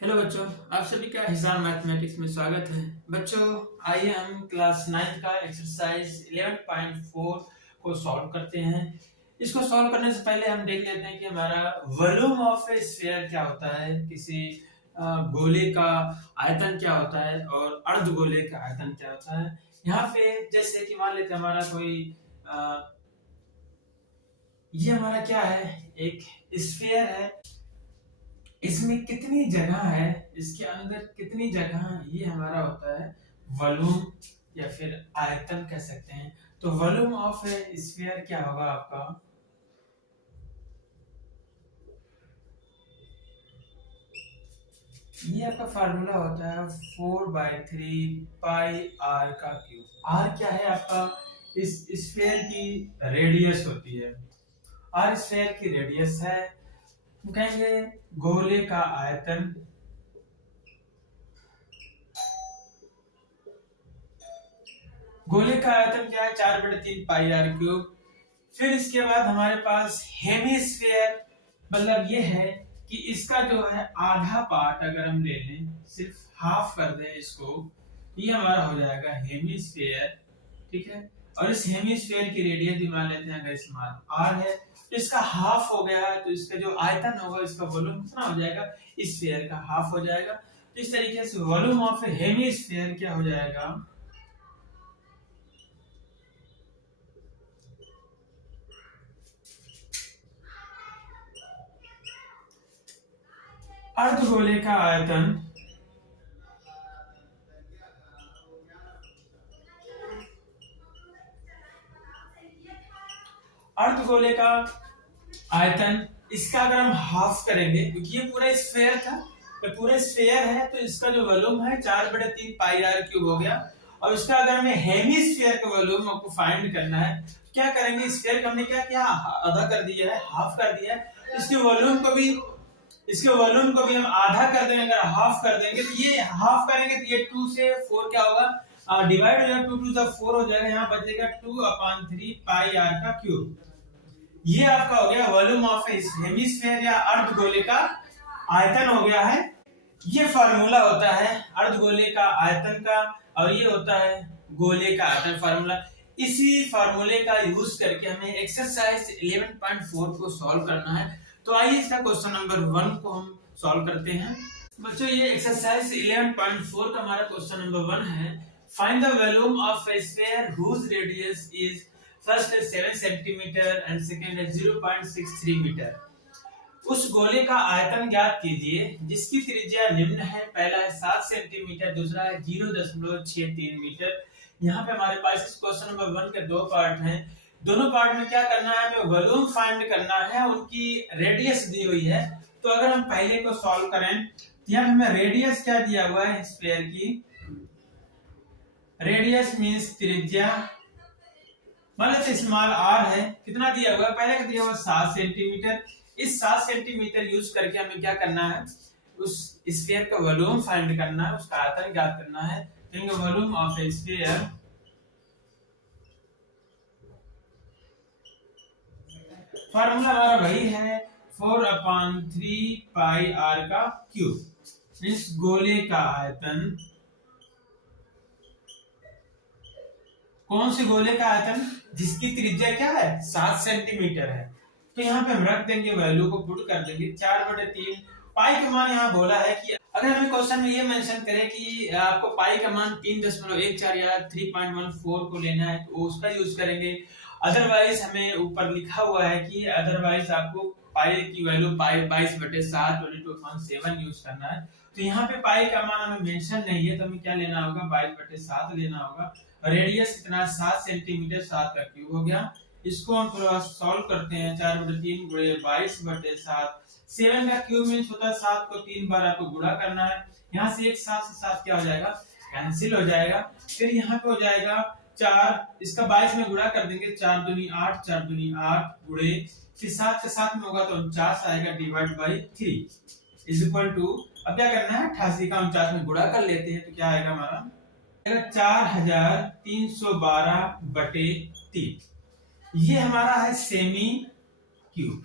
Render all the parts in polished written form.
Hello बच्चों, आप सभी का हिसाब मैथमेटिक्स में स्वागत है। बच्चों, आइए हम क्लास 9 का एक्सरसाइज 11.4 को सॉल्व करते हैं। इसको सॉल्व करने से पहले हम देख लेते हैं कि हमारा वॉल्यूम ऑफ ए स्फीयर क्या होता है, किसी गोले का आयतन क्या होता है और अर्धगोले का आयतन क्या होता है। यहाँ पे जैसे कि मान लेते हैं हमारा कोई ये हमारा क्या है, एक स्फीयर है। इसमें कितनी जगह है, इसके अंदर कितनी जगह, ये हमारा होता है वॉल्यूम या फिर आयतन कह सकते हैं। तो वॉल्यूम ऑफ ए स्फीयर क्या होगा आपका, ये आपका फार्मूला होता है 4/3 पाई आर का क्यूब। आर क्या है आपका, इस स्फीयर की रेडियस होती है। आर स्फीयर की रेडियस है। हम कहेंगे गोले का आयतन, गोले का आयतन क्या है 4/3 पाई आर क्यूब। फिर इसके बाद हमारे पास हेमिस्फीयर, मतलब ये है कि इसका जो है आधा पार्ट अगर हम ले लें, सिर्फ हाफ कर दें इसको, ये हमारा हो जाएगा हेमिस्फीयर। ठीक है, और इस हेमिस्फीयर की रेडियस भी मान लेते हैं, अगर इस मान आर है तो इसका हाफ हो गया है, तो इसका जो आयतन होगा, इसका वॉल्यूम कितना हो जाएगा, इस स्फीयर का हाफ हो जाएगा। तो इस तरीके से वॉल्यूम ऑफ ए हेमिस्फीयर क्या हो जाएगा, अर्धगोले का आयतन अर्धगोले का आयतन, इसका अगर हम हाफ करेंगे, क्योंकि ये पूरा स्फीयर था, तो पूरा स्फीयर है, तो इसका जो वॉल्यूम है 4/3 पाई आर क्यूब हो गया। और इसका अगर हमें हेमिस्फीयर का वॉल्यूम आपको फाइंड करना है, क्या करेंगे, स्फीयर का हमने क्या किया, आधा कर दिया है, हाफ कर दिया है। इसके वॉल्यूम को भी हम आधा कर देंगे, अगर हाफ कर देंगे तो ये हाफ करेंगे तो ये 2 से 4 क्या होगा, डिवाइड हो जाएगा, 2 2 4 हो जाएगा, यहाँ बचेगा 2/3 पाई आर का क्यूब। ये आपका हो गया वॉल्यूम ऑफ ए हेमिस्फीयर या अर्धगोले का आयतन हो गया है। ये फार्मूला होता है अर्धगोले का आयतन का, और ये होता है गोले का आयतन फार्मूला। इसी फार्मूले का यूज करके हमें एक्सरसाइज 11.4 को सॉल्व करना है। तो आइए इसका क्वेश्चन नंबर 1 को हम सॉल्व करते हैं। बच्चों, ये एक्सरसाइज 11.4 का हमारा क्वेश्चन नंबर 1 है। Find the volume of a sphere whose radius is first 7 centimetre and second 0.63 metre. उस गोले का आयतन ज्ञात कीजिए जिसकी त्रिज्या निम्न है। पहला है 7 सेंटीमीटर, दूसरा है 0.63 मीटर। यहाँ पे हमारे पास इस क्वेश्चन नंबर 1 के दो पार्ट हैं। दोनों पार्ट में क्या करना है, हमें वॉल्यूम फाइंड करना है, उनकी रेडियस दी हुई है। तो अगर हम पहले को सॉल्व करें तो यहाँ हमें रेडियस क्या दिया हुआ है, स्फीयर की रेडियस मींस त्रिज्या, मतलब स्मॉल आर है, कितना दिया हुआ है, पहले का दिया हुआ 7 सेंटीमीटर। इस 7 सेंटीमीटर यूज करके हमें क्या करना है, उस स्फीयर का वॉल्यूम फाइंड करना है, उसका आयतन ज्ञात करना है। तो volume of a sphere, formula हमारा वही है 4/3 पाई आर का क्यूब। इस गोले का आयतन, कौन से गोले का आयतन, जिसकी त्रिज्या क्या है 7 सेंटीमीटर है। तो यहाँ पे हम रख देंगे, वैल्यू को पुट कर देंगे 4/3 पाई का मान यहाँ बोला है कि अगर हमें क्वेश्चन में ये मेंशन करे कि आपको पाई का मान 3.14 या 3.14 को लेना है, तो उसका यूज करेंगे। अदरवाइज हमें ऊपर लिखा हुआ है कि अदरवाइज आपको पाई की वैल्यू पाई 22/7 22/7 यूज करना है। तो यहाँ पे पाई का मान हमें मेंशन नहीं है, तो हमें क्या लेना होगा, 22/7 लेना होगा। रेडियस इतना 7 सेंटीमीटर, 7 का क्यूब हो गया। इसको हम थोड़ा सॉल्व करते हैं, 4/3 गुणे 22/7, 7 का क्यूब मींस होता है 7 को 3 बार आपको गुणा करना है। यहाँ से एक 7 से 7 क्या हो जाएगा, कैंसिल हो जाएगा। फिर यहाँ पे हो जाएगा 4, इसका 22 में गुणा कर देंगे, 4 दूनी 8, 4 दूनी 8 गुणे, फिर 7 के 7 में होगा तो 49 आएगा, divide by 3 is equal to, अब क्या करना है 88 का 49 में गुणा कर लेते हैं, तो क्या आएगा हमारा 4312/3। ये हमारा है सेमी क्यूब।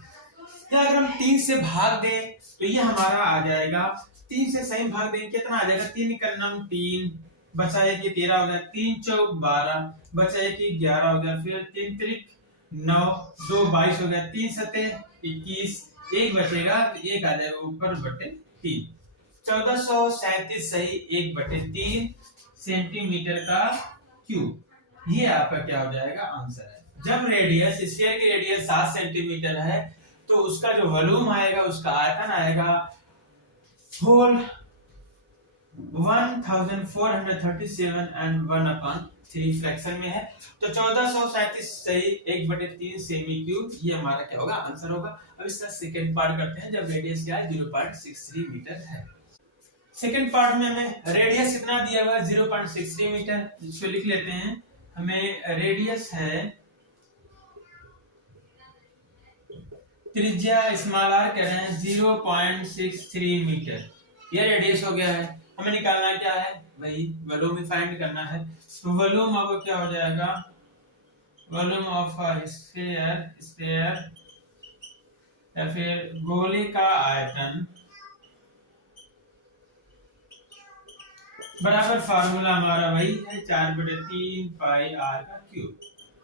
या अगर हम 3 से भाग दें तो ये हमारा आ जाएगा 3 से सही भाग देंगे कितना आ जाएगा 3 का नम 3 बचा एक 13 हो गया 3 चौक 12 बचा एक 11 हो गया फिर 3 त्रिक 9 2 22 हो गया 3 सते 21 एक बचेगा तो एक आ जाएगा ऊपर बटे 3 1437 सही 1/3 सेंटीमीटर का क्यूब। ये आपका क्या हो जाएगा आंसर है। जब रेडियस स्फीयर की रेडियस 7 सेंटीमीटर है तो उसका जो वॉल्यूम आएगा उसका आयतन आएगा होल 1437 and 1/3 फ्रैक्शन में है तो 1437 सही 1/3 सेमी क्यूब ये हमारा क्या होगा आंसर होगा। अब इसका सेकंड पार्ट करते हैं जब रेडियस क्या है 0.63 मीटर है। सेकंड पार्ट में हमें रेडियस कितना दिया हुआ है 0.63 मीटर इसको लिख लेते हैं। हमें रेडियस है त्रिज्या स्मॉल आर कह रहे हैं 0.63 मीटर ये रेडियस हो गया है। हमें निकालना क्या है वही वॉल्यूम फाइंड करना है। तो वॉल्यूम आपको क्या हो जाएगा वॉल्यूम ऑफ स्फीयर या फिर गोले का आयतन बराबर फार्मूला हमारा वही है 4/3 पाई r का क्यूब।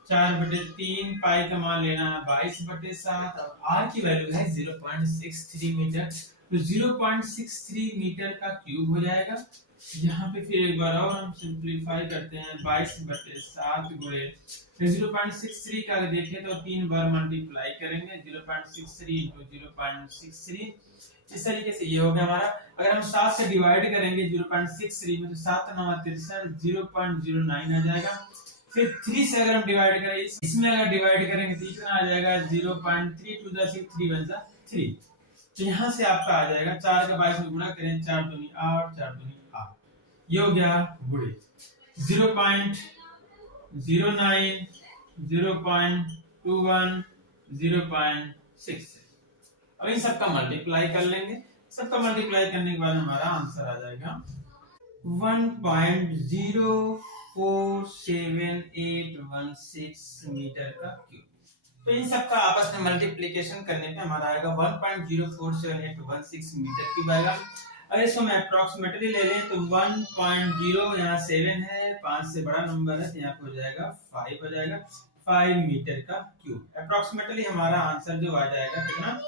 4/3 पाई का मान लेना है 22/7 और r की वैल्यू है 0.63 मीटर तो 0.63 मीटर का क्यूब हो जाएगा। यहाँ पे फिर एक बार और हम सिंपलीफाई करते हैं 22/7 गुणे 0.63 का देखें तो 3 बार मल्टीप्लाई करेंगे 0.63 into 0.63 इस तरीके से ये हो गया हमारा। अगर हम 7 से डिवाइड करेंगे 0.63 में तो 7 9 63 0.09 आ जाएगा। फिर 3 से अगर हम डिवाइड करें इसमें अगर डिवाइड करेंगे तो कितना आ जाएगा 0.3 2 3 3 1 3 तो यहाँ से आपका आ जाएगा 4 का 22 में गुणा करें 4 दूनी 8 4 दूनी 8 ये हो गया गुणे 0.09 0.21 0.6 अब इन सबका मल्टीप्लाई कर लेंगे। सबका मल्टीप्लाई करने के बाद हमारा आंसर आ जाएगा 1.047816 मीटर का क्यूब। तो इन सबका आपस में मल्टीप्लिकेशन करने पे हमारा आएगा 1.047816 मीटर क्यूब आएगा। अगर इसको मैं अप्रोक्सीमेटली ले लें तो 1.0 यहाँ 7 है 5 से बड़ा नंबर है तो यहाँ पे हो जाएगा 5 हो जाएगा 5 मीटर का क्यूब। अप्रोक्सीमेटली हमारा आंसर जो आ जाएगा कितना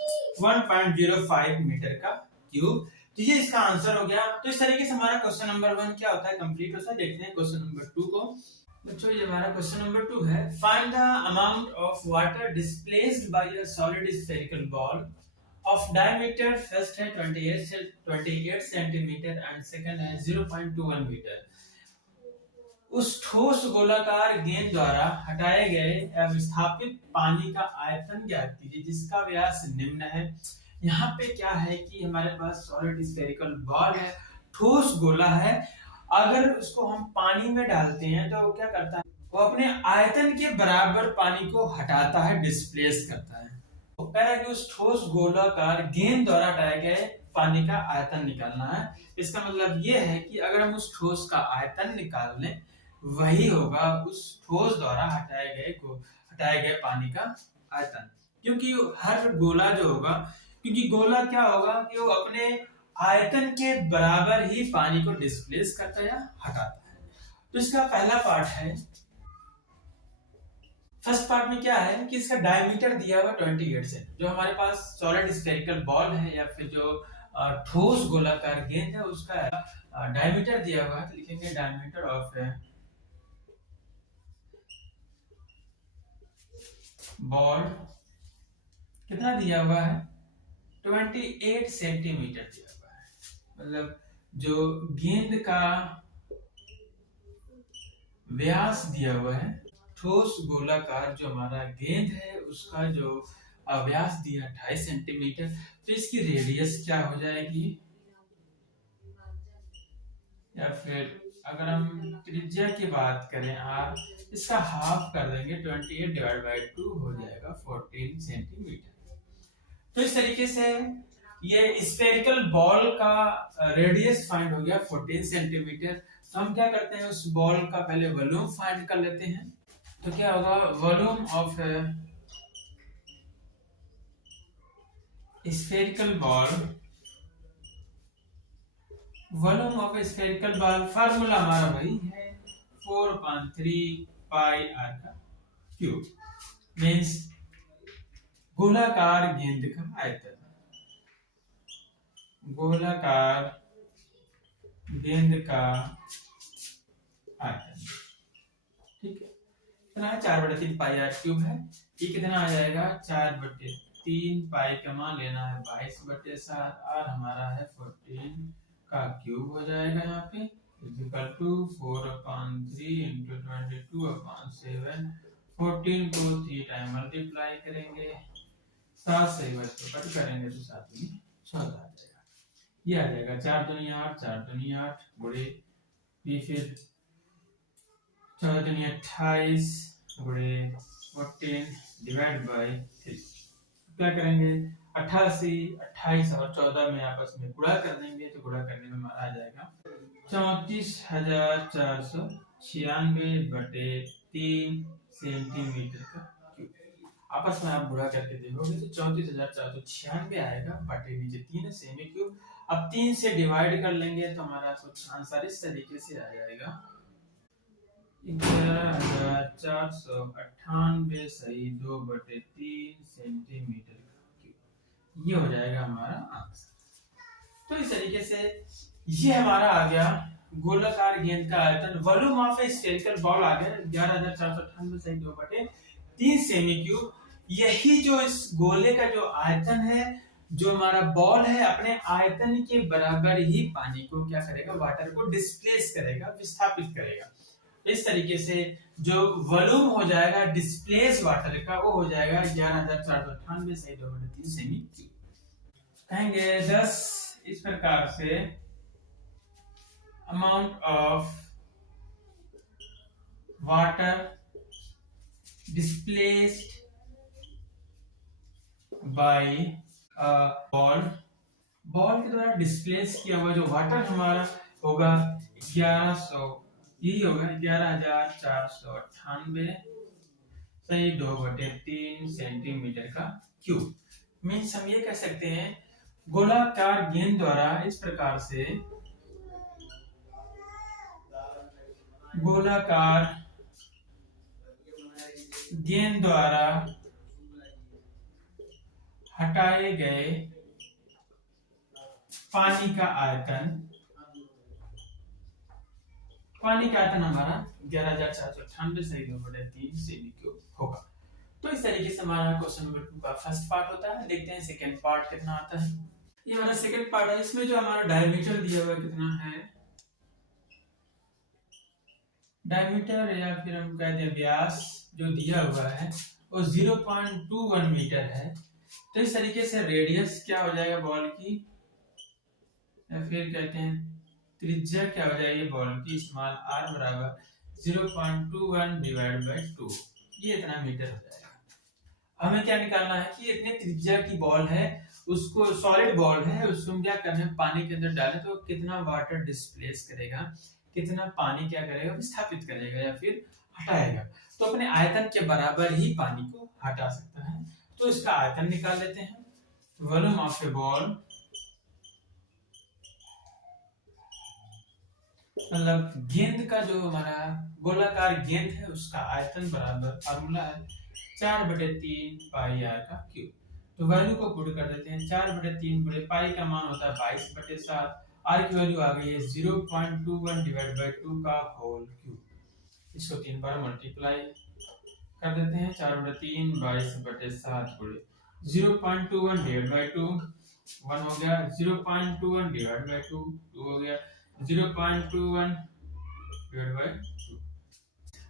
1.05 मीटर का क्यूब। तो ये इसका आंसर हो गया। तो इस तरीके से हमारा क्वेश्चन नंबर 1 क्या होता है कंप्लीट होता है। देखते हैं क्वेश्चन नंबर 2 को। बच्चों ये हमारा क्वेश्चन नंबर 2 है find the amount of water displaced by a solid spherical ball of diameter first है 28 सेंटीमीटर एंड सेकंड है 0.21 मीटर। उस ठोस गोलाकार गेंद द्वारा हटाए गए विस्थापित पानी का आयतन ज्ञात कीजिए जिसका व्यास निम्न है। यहाँ पे क्या है कि हमारे पास सॉलिड स्फेरिकल बॉल है ठोस गोला है। अगर उसको हम पानी में डालते हैं तो क्या करता है वो अपने आयतन के बराबर पानी को हटाता है डिस्प्लेस करता है। तो कह रहा है कि उस ठोस गोलाकार गेंद द्वारा हटाए गए पानी का आयतन निकालना है। इसका मतलब ये है कि अगर हम उस ठोस का आयतन निकाल लें वही होगा उस ठोस द्वारा हटाए गए पानी का आयतन। क्योंकि हर गोला जो होगा क्योंकि गोला क्या होगा कि वो अपने आयतन के बराबर ही पानी को डिस्प्लेस करता है या हटाता है। तो इसका पहला पार्ट है फर्स्ट पार्ट में क्या है कि इसका डायमीटर दिया हुआ 28 से जो हमारे पास सॉलिड स्फेरिकल बॉल है या फिर जो ठोस गोलाकार गेंद है उसका डायमीटर दिया हुआ है तो लिखेंगे डायमीटर ऑफ बॉल कितना दिया हुआ है 28 सेंटीमीटर दिया हुआ है। मतलब जो गेंद का व्यास दिया हुआ है ठोस गोलाकार जो हमारा गेंद है उसका जो व्यास दिया 28 सेंटीमीटर तो इसकी रेडियस क्या हो जाएगी या फिर अगर हम त्रिज्या की बात करें r इसका हाफ कर देंगे 28 डिवाइड बाय 2 हो जाएगा 14 सेंटीमीटर। तो इस तरीके से ये स्फेरिकल बॉल का रेडियस फाइंड हो गया 14 सेंटीमीटर। तो हम क्या करते हैं उस बॉल का पहले वॉल्यूम फाइंड कर लेते हैं। तो क्या होगा volume of spherical ball volume of spherical ball formula हमारा वही है 4/3 पाई आर का क्यूब मींस गोलाकार गेंद का आयतन, गोलाकार गेंद का आयतन, ठीक है। कितना है 4/3 पाई आर क्यूब है। ये कितना आ जाएगा 4/3 पाई का मान लेना है 22/7 और हमारा है 14 का क्यूब हो जाएगा यहाँ पे इक्वल टू 4/3 इंटू 22/7। 14 को 3 टाइम मल्टीप्लाई करेंगे 7 से बच्चों कट करेंगे तो 7 में 14 आ जाएगा। ये आ जाएगा 4 दूनी 8, 4 दूनी 8 गुणे ये फिर 14 दूनी 28 गुणे 14 डिवाइड बाय 3। क्या करेंगे 88, 28 और 14 में आपस में गुणा कर देंगे तो गुणा करने में हमारा आ जाएगा 34,496/3 सेंटीमीटर का क्यूब। आपस में आप गुणा करके देखोगे तो 34,496 आएगा बटे नीचे 3 सेमी क्यूब। अब 3 से डिवाइड कर लेंगे तो हमारा कुछ आंसर इस तरीके से आ जाएगा 11,498 सही 2/3 सेंटीमीटर का क्यूब। ये हो जाएगा हमारा आंसर। तो इस तरीके से ये हमारा आ गया गोलाकार गेंद का आयतन, volume of a spherical ball आ गया 11,498 सही 2/3 सेमी क्यूब। यही जो इस गोले का जो आयतन है, जो हमारा बॉल है, अपने आयतन के बराबर ही पानी को क्या करेगा, वाटर को डिस्प्लेस करेगा, विस्थापित करेगा। इस तरीके से जो वॉल्यूम हो जाएगा डिस्प्लेस वाटर का वो हो जाएगा 11,498 सही 2/3 सेमी क्यूब। कहेंगे 10 इस प्रकार से amount of water displaced by ball के द्वारा डिस्प्लेस किया हुआ जो वाटर हमारा होगा 1100, यही होगा 11,498 सही 2/3 सेंटीमीटर का क्यूब। मीन्स हम ये कह सकते हैं गोलाकार गेंद द्वारा इस प्रकार से गोलाकार गेंद द्वारा हटाए गए पानी का आयतन हमारा 11,498 सही 2/3 सेमी क्यूब होगा। तो इस तरीके से हमारा क्वेश्चन नंबर 2 का फर्स्ट पार्ट होता है। देखते हैं सेकंड पार्ट कितना आता है। ये हमारा सेकंड पार्ट है। इसमें जो हमारा डायमीटर दिया हुआ है कितना है, डायमीटर या फिर हम कहते हैं व्यास जो दिया हुआ है वो 0.21 मीटर है। तो इस तरीके से रेडियस क्या हो जाएगा बॉल की, या फिर कहते हैं त्रिज्या क्या हो जाएगी बॉल की, स्मॉल r बराबर 0.21 डिवाइड बाय 2, ये इतना मीटर हो जाएगा। हमें क्या निकालना है कि इतने त्रिज्या की बॉल है, उसको सॉलिड बॉल है, उसको हम क्या करना है पानी के अंदर डालें तो कितना वाटर डिस्प्लेस करेगा, कितना पानी क्या करेगा विस्थापित करेगा या फिर हटाएगा। तो अपने आयतन के बराबर ही पानी को हटा सकता है। तो इसका आयतन निकाल लेते हैं। वॉल्यूम ऑफ ए बॉल मतलब गेंद का जो हमारा गोलाकार गेंद है उसका आयतन बराबर फार्मूला है 4/3 पाई आर का क्यूब। तो वैल्यू को पुट कर देते हैं 4/3 गुणे पाई का मान होता है 22/7, आर की वैल्यू आ गई है 0.21 डिवाइड बाय 2 का होल क्यूब। इसको 3 बार मल्टीप्लाई कर देते हैं 4/3 22/7 गुणे 0.21 डिवाइड बाय 2 1 हो गया, 0.21 डिवाइड बाय 2 2 हो गया, 0.21 डिवाइड बाय 2।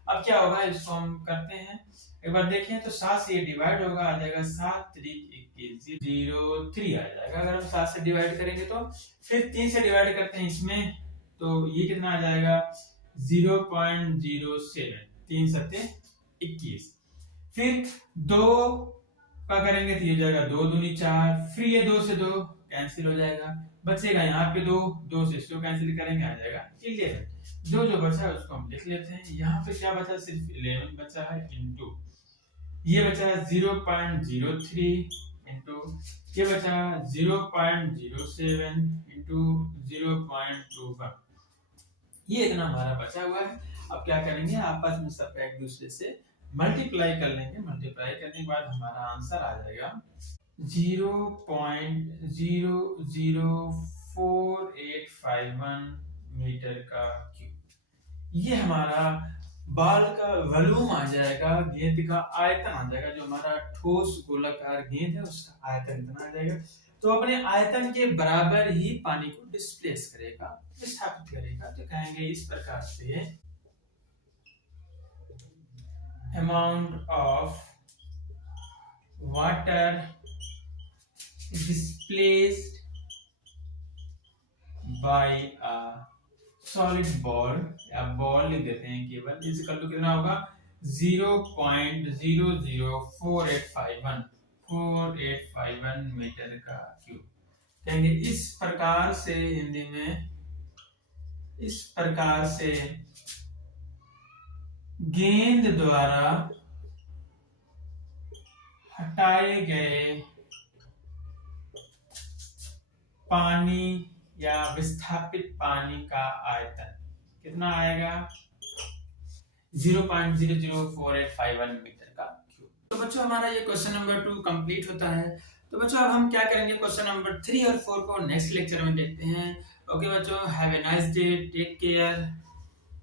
अब क्या होगा इसको हम करते हैं एक बार देखें तो 7 से ये डिवाइड होगा, आ जाएगा 7 3 21 03 आ जाएगा। अगर हम 7 से डिवाइड करेंगे तो फिर 3 से डिवाइड करते हैं इसमें तो ये कितना आ जाएगा 0.07, 3 7 21। फिर 2 का करेंगे तो ये जाएगा 2 दूनी 4, फिर ये 2 से 2 कैंसिल हो जाएगा, बचेगा यहाँ पे 2 से इसको कैंसिल करेंगे आ जाएगा 11। जो बचा है उसको हम लिख लेते हैं। यहाँ पे क्या बचा, सिर्फ 11 बचा है, इनटू ये बचा है 0.03 इंटू ये बचा 0.07 इंटू 0.21, ये इतना हमारा बचा हुआ है। अब क्या करेंगे, आपस में सब एक दूसरे से मल्टीप्लाई कर लेंगे। मल्टीप्लाई करने के बाद हमारा आंसर आ जाएगा 0.00481 मीटर का क्यूब। ये हमारा बॉल का वॉल्यूम आ जाएगा, गेंद का आयतन आ जाएगा। जो हमारा ठोस गोलाकार गेंद है उसका आयतन इतना आ जाएगा। तो अपने आयतन के बराबर ही पानी को डिस्प्लेस करेगा, विस्थापित करेगा। तो कहेंगे इस प्रकार से amount of water displaced by a solid ball, या बॉल लिख देते हैं केवल, इस इक्वल टू कितना होगा 0.00485 मीटर का क्यूब। कहेंगे इस प्रकार से, हिंदी में इस प्रकार से गेंद द्वारा हटाए गए पानी या विस्थापित पानी का आयतन कितना आएगा 0.00481 मीटर का क्यूब। तो बच्चों हमारा ये क्वेश्चन नंबर 2 कंप्लीट होता है। तो बच्चों अब हम क्या करेंगे, क्वेश्चन नंबर 3 और 4 को नेक्स्ट लेक्चर में देखते हैं। ओके बच्चों, have a nice day, take care.